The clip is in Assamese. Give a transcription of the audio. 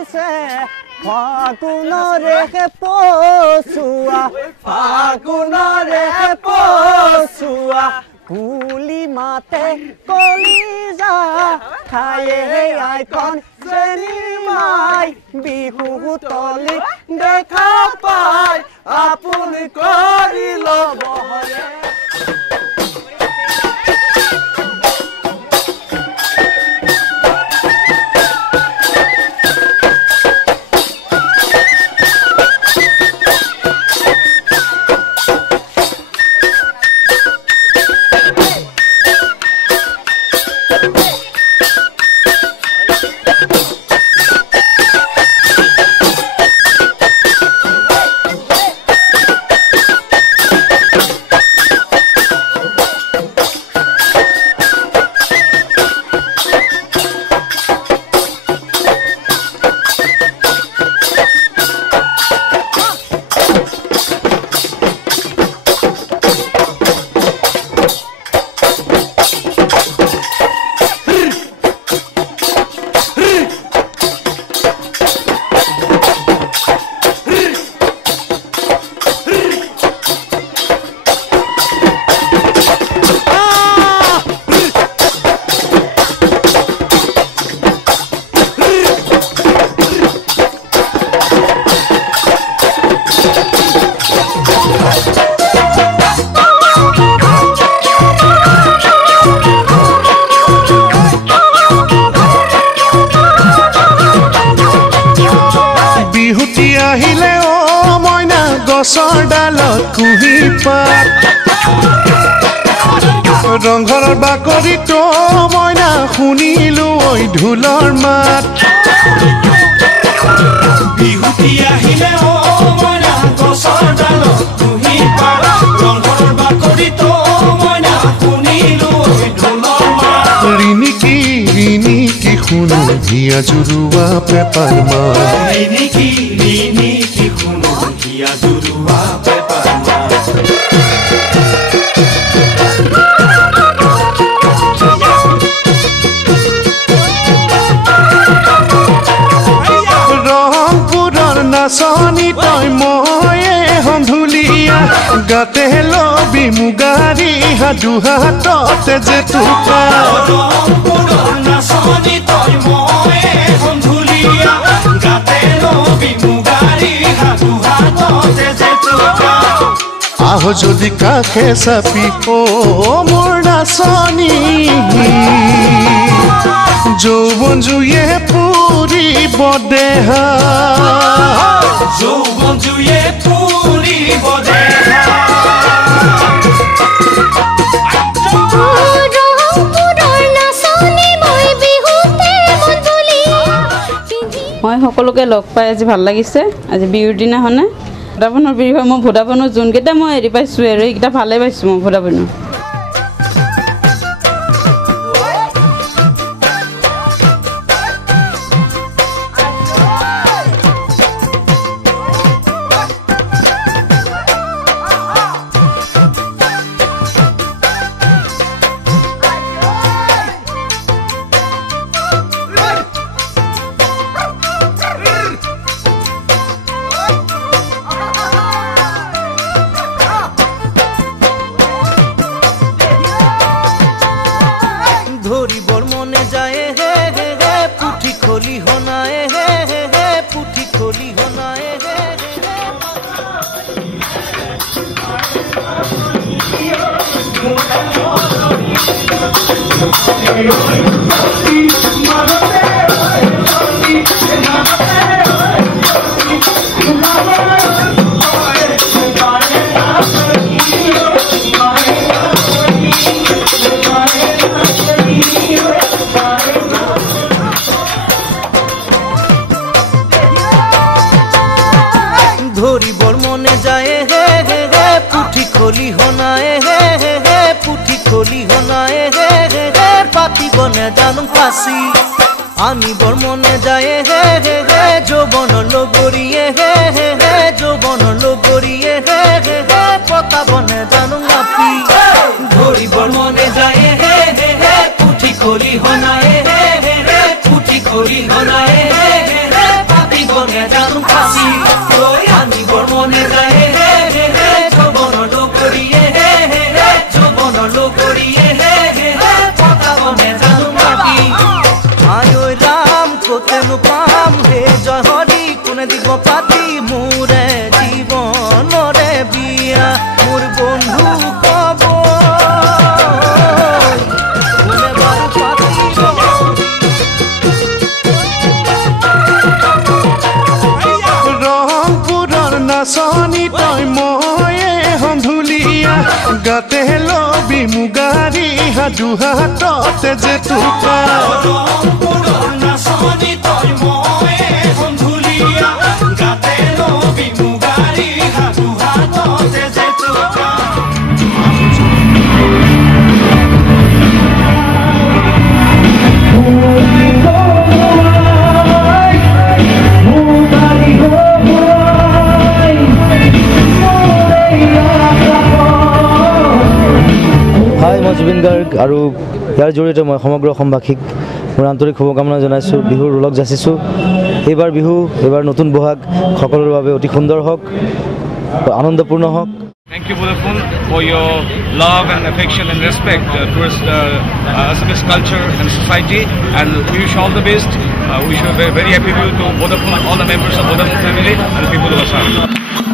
দিছে ফাগুনরে পছুয়া ফাগুনরে পছুয়া কুলি মাতে কলিজা খায়ে আইকন জেনি মাই বিহু তলি দেখা পাই আপন করিল বহরে আহিলে ও মইনা গছৰ ডালত কুহি পাত ৰংঘৰৰ বাকৰিত মইনা শুনিলো ঐ ঢোলৰ মাত বিহুতি আহিলে ও মইনা গছৰ ডালত কুহি পাত ৰংঘৰৰ বাকৰিত মইনা শুনিলো ঐ ঢোলৰ মাত ৰিনিকি শুনো হিয়া জুৰুৱা পেপাৰ মাত ৰিনিকি শুনো হিয়া জুৰুৱা পেপাৰ মাত ৰংপুৰৰ নাচনি তই ময়ে সন্ধুলিয়া গাতে লবি মুগাৰী হাদু হাততে জেতুকা ৰংপুৰৰ নাচনি তই ময়ে সন্ধুলিয়া গাতে লবি মুগাৰী হাদু হাততে জেতুকা আহ যদি কাষে চাপি ও মোৰ নাচনি যৌৱন জুয়ে পুৰিব দেহা যৌৱন জুয়ে পুৰিব দেহা মই সকলোকে লগ পাই আজি ভাল লাগিছে আজি বিহুৰ দিনাখনে ভোডাফোনৰ বিষয়ে মই ভোডাফোনৰ যোনকেইটা মই হেৰি পাইছোঁ আৰু এইকেইটা ভালে পাইছোঁ মই ভোডাফোনৰ ধরিবর মনে যায় হে হে হে পুঠি খলি হনায় হে হে হে পুঠি খলি হনায় হে ধরিবর মনে যায় হে হে হে পুঠি খলি হনায় হে হে হে পুঠি খলি হনায় হে হে হে পাতি বনে জানুম ফাঁসি আমি বর মনে যায় হে হে হে যৌবন লগরিয়ে হে হে হে যৌবন লগরিয়ে হে হে হে পতা বনে জানুম আপি ধরিবর মনে যায় হে হে হে পুঠি খলি হনায় হে হে হে পুঠি খলি হনায় হে হে হে খাচি আনিবৰ মনে যায় হে হে হে যৌৱনৰ লগৰীয়ে হে হে হে যৌৱনৰ লগৰীয়ে হে হে হে পতাব নেজানো বাকী আই ঐ ৰাম কতেনো পাম হে জয় হৰি কোনে দিব পাতি মোৰে জীৱনৰে বিয়া মোৰ বন্ধু কব কোনে বাৰু পাতিব ৰংপুৰৰ নাচনী তই ময়ে সন্ধুলীয়া গাতে লবি মুগাৰী সাধু হাততে জেতুকা ৰংপুৰৰ নাচনী তই মই সন্ধুলীয়া গাতে লবি মুগাৰী সাধু হাততে জেতুকা হাই মই জুবিন গাৰ্গ আৰু ইয়াৰ জৰিয়তে মই সমগ্ৰ অসমবাসীক মোৰ আন্তৰিক শুভকামনা জনাইছোঁ বিহুৰ ওলগ যাচিছোঁ এইবাৰ বিহু এইবাৰ নতুন বহাগ সকলোৰে বাবে অতি সুন্দৰ হওক আনন্দপূৰ্ণ হওক Thank you, Vodafone, for your love and affection and respect towards the Assamese culture and society. And we wish all the best. We wish a very happy Bihu to Vodafone, all the members of Vodafone family and the people of Assam.